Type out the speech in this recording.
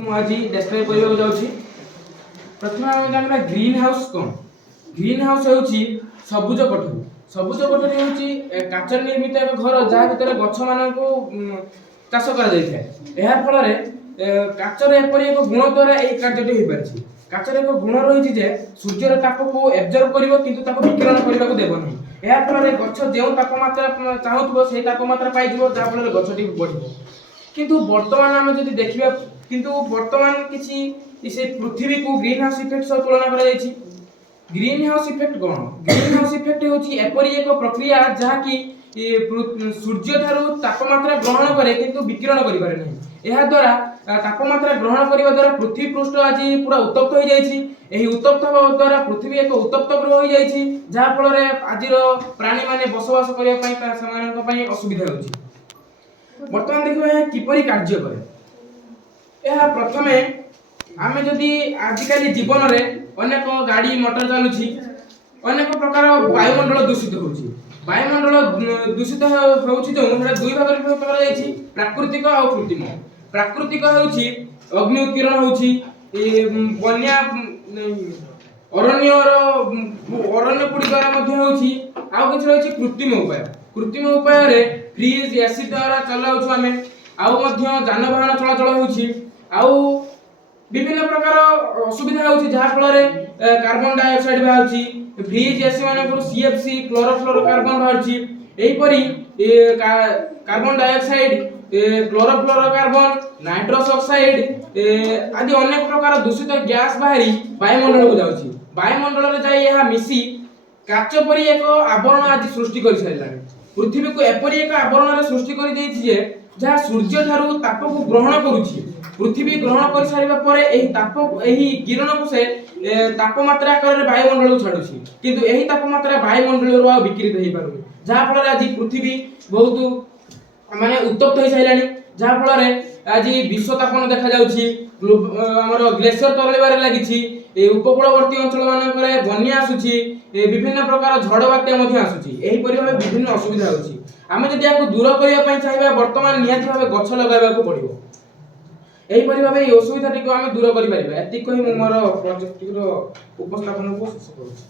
आज डिस्क्राइब करबा जाउछि। प्रथम हम जानबा ग्रीन हाउस कोन। ग्रीन हाउस होउछि सबुज कोठरी। सबुज कोठरी होउछि काच निर्मित एक घर जहा भीतर गछ माननको चाष करा जाय थाए। एहा फल रे काचर एपरि एक गुण द्वारा एई कार्यटी होई परछि। काचर एक गुण रहिछि जे सूर्यर ताप को एब्जॉर्ब करिवो किंतु ताको विकिरण करिबा को देबो नहीं। एहा फल रे गछ जेउ तापमात्रा चाहुतबो सेही तापमात्रा पाइजिवो जहा फल रे गछटी बढ़िबो। किंतु वर्तमान हम जदि देखिबा किंतु वर्तमान किछि से पृथ्वी को ग्रीन हाउस इफेक्ट सह तुलना करा जायछि। ग्रीन हाउस इफेक्ट कोन? ग्रीन हाउस इफेक्ट होछि एपरि एक प्रक्रिया जहा कि सूर्य थारु तापमात्रा ग्रहण करे किंतु विकिरण करि पारे नहीं। एहा द्वारा तापमात्रा ग्रहण करिबा द्वारा पृथ्वी पृष्ठ आज पूरा उत्तप्त हो जायछि। एही उत्तप्त होबा द्वारा पृथ्वी एक उत्तप्त ग्रह हो जायछि जहा फल रे आजिर प्राणी माने बसवास करिया पई समानक पई असुविधा होछि। वर्तमान देखिबा यह किपरि कार्य करे। यह प्रथमे आमे जदि आजिकाली जीवन रे अनेक गाड़ी मोटर चलुछि, अनेक प्रकार वायुमंडल दूषित होछि। वायुमंडल दूषित होछि जो हमरा दुई भाग रे विभक्त करा जायछि, प्राकृतिक और कृत्रिम। प्राकृतिक होछि अग्नि उत्कीर्ण होछि, बन्या अरण्य पुड़ी द्वारा मध्य होछि, आ किछ होछि कृत्रिम उपाय। कृत्रिम उपाय रे फ्रिज एसी द्वारा चलाउछु आमे, आउ मध्य जानवाहन चलाचल होछि, आउ विभिन्न प्रकार असुविधा होछि जहा फल रे कार्बन डाइऑक्साइड बाहरछि। फ्रिज एसी माने सीएफसी क्लोरोफ्लोरोकार्बन बाहरछि। एही परी carbon dioxide, chlorofluorocarbon, nitrous oxide आदि अनेक प्रकार दूषित गैस बाहरी वायुमंडल को जाउछि। वायुमंडल रे जाई यहा मिसी काच परी एक आवरण आज सृष्टि करि सारिलानी। पृथ्वी को एपरि एक आवरण रे सृष्टि करि दैछि जे जहा सूर्य थारु ताप को ग्रहण करूछि। पृथ्वी ग्रहण कर सारिबा परे एही ताप एही किरण को से तापमात्रा आकार रे वायुमंडल को छाडुछि, किंतु एही तापमात्रा वायुमंडल रो आ विकृत हेइ पारुनी। जहा फल रे आज पृथ्वी बहुत माने उत्तप्त होई साइलानी। जहा फल रे आज विश्व तापन देखा जाउछि, हमर ग्लेशियर तरलिबारे लागिछि। ए उपकूलवर्ती अंचल मानकरे बन्या आसुछि, विभिन्न प्रकार झड़ बात्या मध्ये आसुछि। एही परि भाबे विभिन्न असुविधा होछि। आमे जदि याको दूर करिया पई चाहिबा वर्तमान नियत भाबे गछ लगाइबा को पड़िबो। एही परि भाबे ए असुविधा टिको आमे दूर करि परिबा। एति कहि मु मोर प्रोजेक्ट रो उपस्थापन को शेष करूछि।